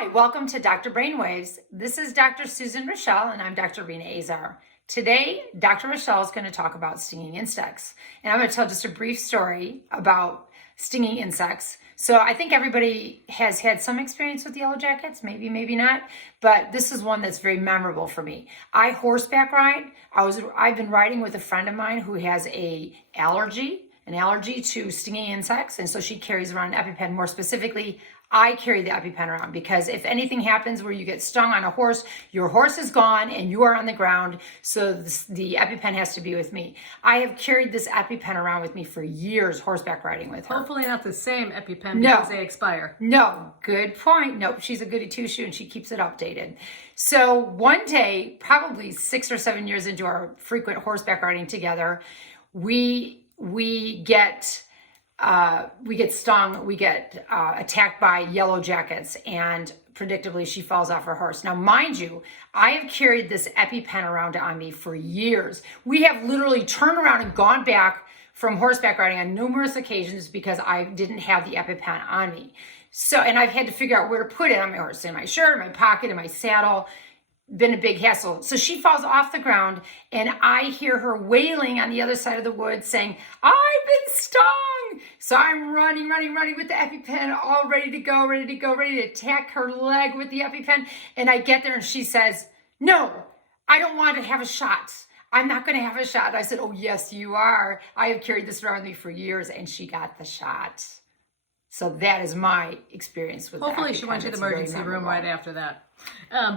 Hi, welcome to Dr. Brainwaves. This is Dr. Susan Raschal, and I'm Dr. Rena Azar. Today, Dr. Raschal is going to talk about stinging insects. And I'm going to tell just a brief story about stinging insects. So I think everybody has had some experience with yellow jackets, maybe not, but this is one that's very memorable for me. I horseback ride. I've been riding with a friend of mine who has an allergy to stinging insects, and so she carries around an Epipen. More specifically, I carry the Epipen around because if anything happens where you get stung on a horse, your horse is gone and you are on the ground, so the Epipen has to be with me. I have carried this Epipen around with me for years, horseback riding with her. Hopefully not the same Epipen because they expire. No, good point. Nope, she's a goody two-shoe and she keeps it updated. So one day, probably 6 or 7 years into our frequent horseback riding together, we get stung, we get attacked by yellow jackets, and predictably she falls off her horse. Now, mind you, I have carried this Epipen around on me for years. We have literally turned around and gone back from horseback riding on numerous occasions because I didn't have the Epipen on me. So, and I've had to figure out where to put it on my horse, in my shirt, in my pocket, in my saddle. Been a big hassle. So she falls off the ground and I hear her wailing on the other side of the woods saying, "I've been stung." So I'm running with the Epipen, all ready to go, ready to attack her leg with the Epipen. And I get there and she says, "No, I don't want to have a shot. I'm not going to have a shot." I said, "Oh, yes, you are. I have carried this around me for years." And she got the shot. So that is my experience with Hopefully she went to the emergency room right after that.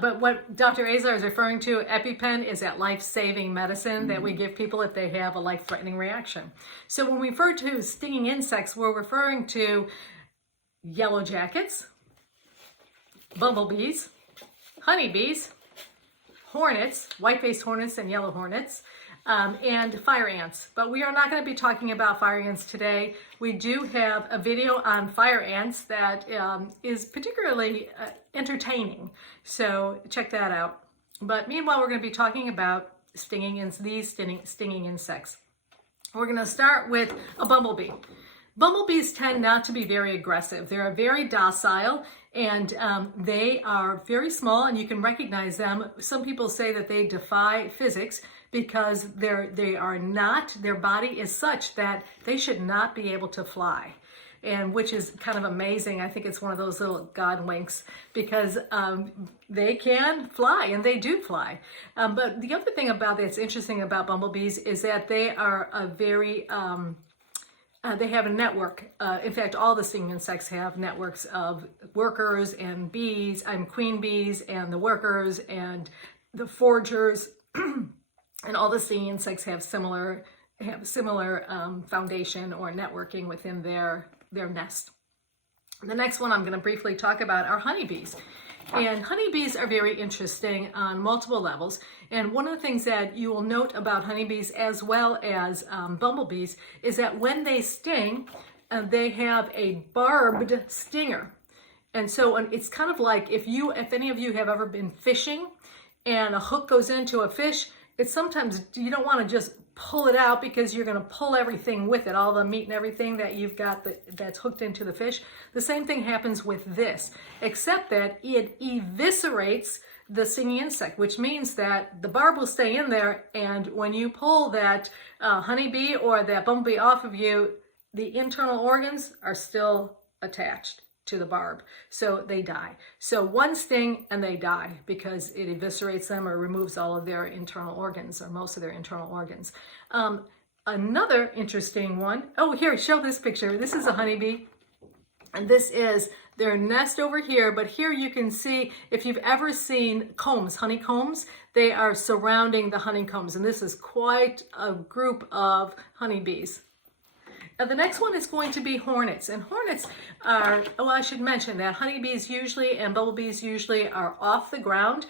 But what Dr. Azar is referring to, Epipen, is that life-saving medicine that we give people if they have a life-threatening reaction. So when we refer to stinging insects, we're referring to yellow jackets, bumblebees, honeybees, hornets, white-faced hornets and yellow hornets, and fire ants. But we are not going to be talking about fire ants today. We do have a video on fire ants that is particularly entertaining, so check that out. But meanwhile, we're going to be talking about stinging insects. We're going to start with a bumblebee. Bumblebees tend not to be very aggressive. They're very docile, and they are very small, and you can recognize them. Some people say that they defy physics because their body is such that they should not be able to fly, and which is kind of amazing. I think it's one of those little God winks because they can fly, and they do fly. But the other thing that's interesting about bumblebees is that they are a very they have a network. In fact, all the stinging insects have networks of workers and bees, queen bees, and the workers and the foragers, and all the stinging insects have similar foundation or networking within their nest. The next one I'm going to briefly talk about are honeybees. And honeybees are very interesting on multiple levels. And one of the things that you will note about honeybees as well as bumblebees is that when they sting, they have a barbed stinger. And so it's kind of like if any of you have ever been fishing and a hook goes into a fish, it's sometimes you don't want to just pull it out because you're going to pull everything with it, all the meat and everything that you've got that's hooked into the fish. The same thing happens with this, except that it eviscerates the stinging insect, which means that the barb will stay in there, and when you pull that honeybee or that bumblebee off of you, the internal organs are still attached to the barb, so they die. So one sting and they die because it eviscerates them or removes all of their internal organs or most of their internal organs. Another interesting one, oh, here, show this picture. This is a honeybee, and this is their nest over here, but here you can see, if you've ever seen combs, honeycombs, they are surrounding the honeycombs, and this is quite a group of honeybees. Now, the next one is going to be hornets, and hornets are, well, I should mention that honeybees usually and bumblebees usually are off the ground.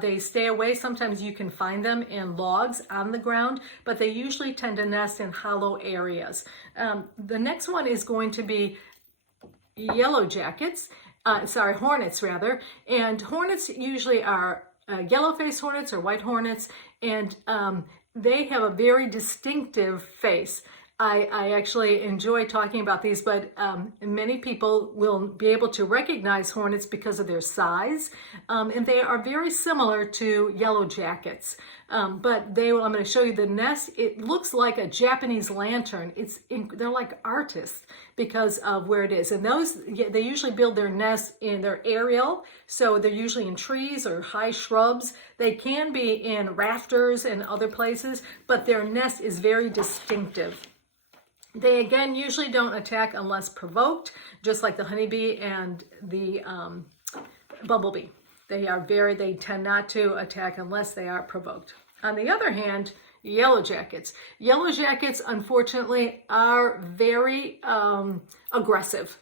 They stay away. Sometimes you can find them in logs on the ground, but they usually tend to nest in hollow areas. The next one is going to be yellow jackets, hornets rather, and hornets usually are yellow-faced hornets or white hornets, and they have a very distinctive face. I actually enjoy talking about these, but many people will be able to recognize hornets because of their size, and they are very similar to yellow jackets. I'm going to show you the nest. It looks like a Japanese lantern. They're like artists because of where it is. And they usually build their nest in their aerial, so they're usually in trees or high shrubs. They can be in rafters and other places, but their nest is very distinctive. They, again, usually don't attack unless provoked, just like the honeybee and the bumblebee. They tend not to attack unless they are provoked. On the other hand, yellow jackets. Yellow jackets, unfortunately, are very aggressive.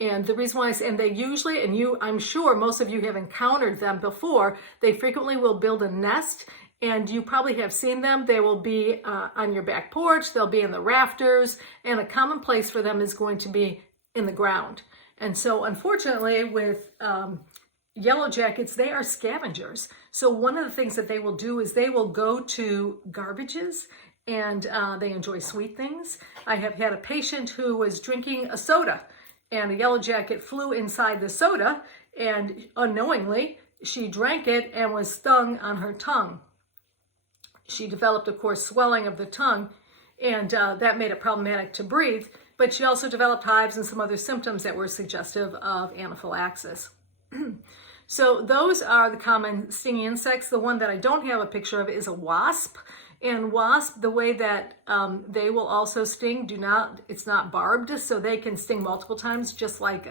And the reason why and they usually, I'm sure most of you have encountered them before, they frequently will build a nest, and you probably have seen them. They will be on your back porch, they'll be in the rafters, and a common place for them is going to be in the ground. And so unfortunately with yellow jackets, they are scavengers. So one of the things that they will do is they will go to garbages, and they enjoy sweet things. I have had a patient who was drinking a soda, and a yellow jacket flew inside the soda, and unknowingly she drank it and was stung on her tongue. She developed, of course, swelling of the tongue, and that made it problematic to breathe, but she also developed hives and some other symptoms that were suggestive of anaphylaxis. So those are the common stinging insects. The one that I don't have a picture of is a wasp. And wasp, the way that they will also sting, it's not barbed, so they can sting multiple times, just like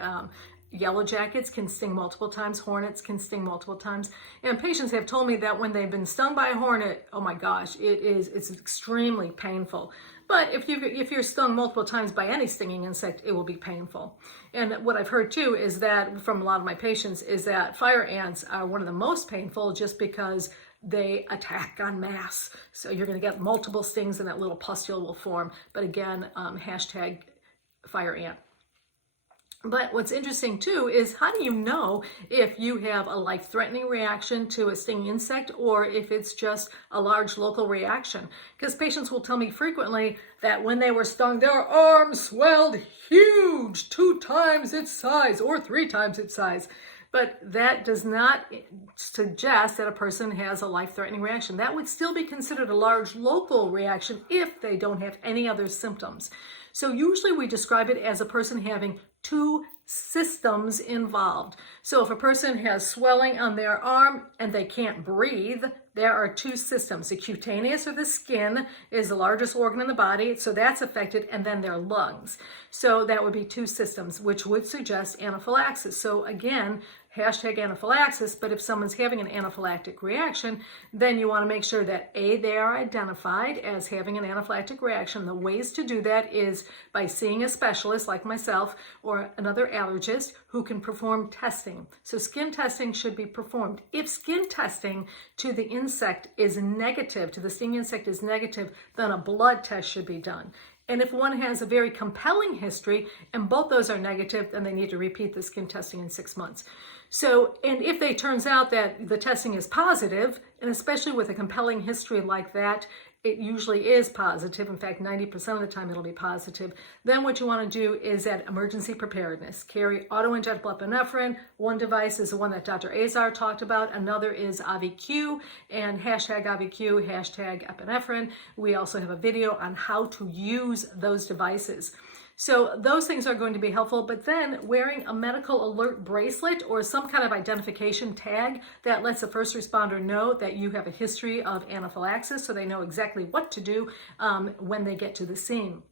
yellow jackets can sting multiple times, hornets can sting multiple times. And patients have told me that when they've been stung by a hornet, oh my gosh, it's extremely painful. But if you're stung multiple times by any stinging insect, it will be painful. And what I've heard too is that from a lot of my patients is that fire ants are one of the most painful, just because they attack en masse. So you're going to get multiple stings and that little pustule will form. But again, hashtag fire ant. But what's interesting too is, how do you know if you have a life-threatening reaction to a stinging insect or if it's just a large local reaction? Because patients will tell me frequently that when they were stung, their arm swelled huge, 2 times its size or 3 times its size. But that does not suggest that a person has a life-threatening reaction. That would still be considered a large local reaction if they don't have any other symptoms. So usually we describe it as a person having 2 systems involved. So if a person has swelling on their arm and they can't breathe, there are 2 systems. The cutaneous, or the skin, is the largest organ in the body, so that's affected, and then their lungs. So that would be 2 systems, which would suggest anaphylaxis. So again, hashtag anaphylaxis, but if someone's having an anaphylactic reaction, then you want to make sure that A, they are identified as having an anaphylactic reaction. The ways to do that is by seeing a specialist like myself or another allergist who can perform testing. So skin testing should be performed. If skin testing to the insect is negative, to the stinging insect is negative, then a blood test should be done. And if one has a very compelling history and both those are negative, then they need to repeat the skin testing in 6 months. So, and if it turns out that the testing is positive, and especially with a compelling history like that, it usually is positive. In fact, 90% of the time it'll be positive. Then what you want to do is that emergency preparedness. Carry auto-injectable epinephrine. One device is the one that Dr. Azar talked about. Another is AviQ, and hashtag AviQ, hashtag epinephrine. We also have a video on how to use those devices. So those things are going to be helpful, but then wearing a medical alert bracelet or some kind of identification tag that lets a first responder know that you have a history of anaphylaxis, so they know exactly what to do when they get to the scene.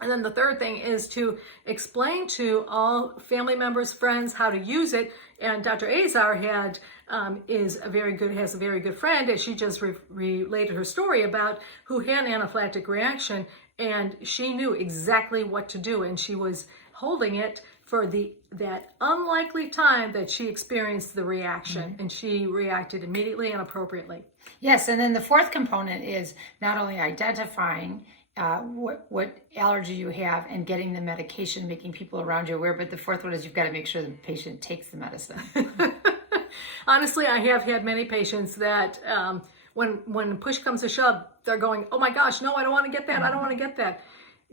And then the third thing is to explain to all family members, friends, how to use it. And Dr. Azar has a very good friend, as she just related her story about, who had an anaphylactic reaction, and she knew exactly what to do, and she was holding it for that unlikely time that she experienced the reaction, and she reacted immediately and appropriately. Yes, and then the fourth component is not only identifying what allergy you have and getting the medication, making people around you aware, but the fourth one is you've got to make sure the patient takes the medicine. Honestly, I have had many patients that when push comes to shove, they're going, oh my gosh, no, I don't want to get that. I don't want to get that.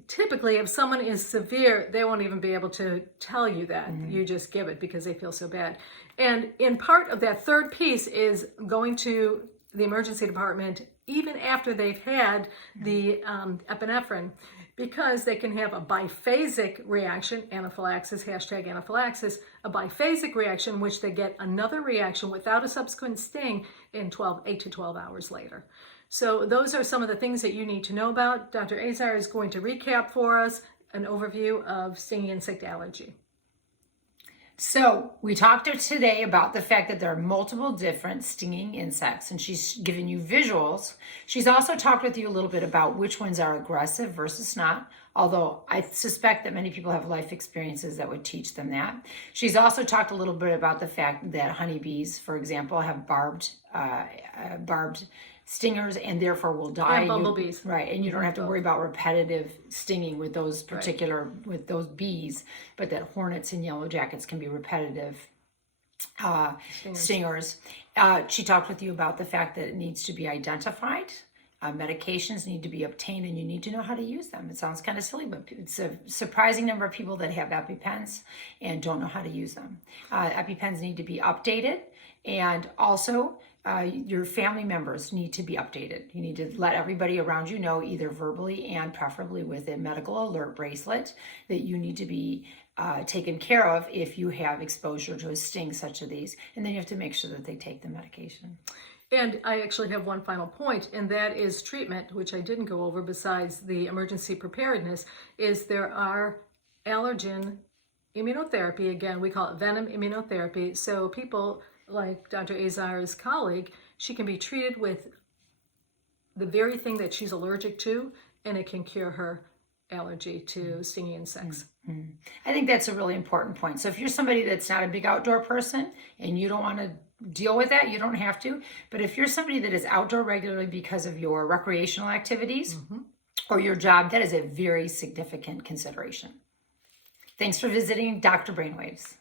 typically, if someone is severe, they won't even be able to tell you that. You just give it because they feel so bad. And in part of that third piece is going to the emergency department even after they've had the epinephrine, because they can have a biphasic reaction, anaphylaxis, hashtag anaphylaxis, a biphasic reaction in which they get another reaction without a subsequent sting in 8 to 12 hours later. So those are some of the things that you need to know about. Dr. Azar is going to recap for us an overview of stinging insect allergy. So we talked today about the fact that there are multiple different stinging insects, and she's given you visuals. She's also talked with you a little bit about which ones are aggressive versus not, although I suspect that many people have life experiences that would teach them that. She's also talked a little bit about the fact that honeybees, for example, have barbed stingers and therefore will die. And bumblebees. Right, and you don't have to worry about repetitive stinging with those particular, with those bees, but that hornets and yellow jackets can be repetitive stingers. She talked with you about the fact that it needs to be identified. Medications need to be obtained and you need to know how to use them. It sounds kind of silly, but it's a surprising number of people that have Epipens and don't know how to use them. Epipens need to be updated, and also your family members need to be updated. You need to let everybody around you know, either verbally and preferably with a medical alert bracelet, that you need to be taken care of if you have exposure to a sting such as these. And then you have to make sure that they take the medication. And I actually have one final point, and that is treatment, which I didn't go over besides the emergency preparedness, is there are allergen immunotherapy. Again, we call it venom immunotherapy. So people like Dr. Azar's colleague, she can be treated with the very thing that she's allergic to, and it can cure her allergy to stinging insects. Mm-hmm. I think that's a really important point. So if you're somebody that's not a big outdoor person and you don't want to deal with that, you don't have to. But if you're somebody that is outdoor regularly because of your recreational activities or your job, that is a very significant consideration. Thanks for visiting Dr. Brainwaves.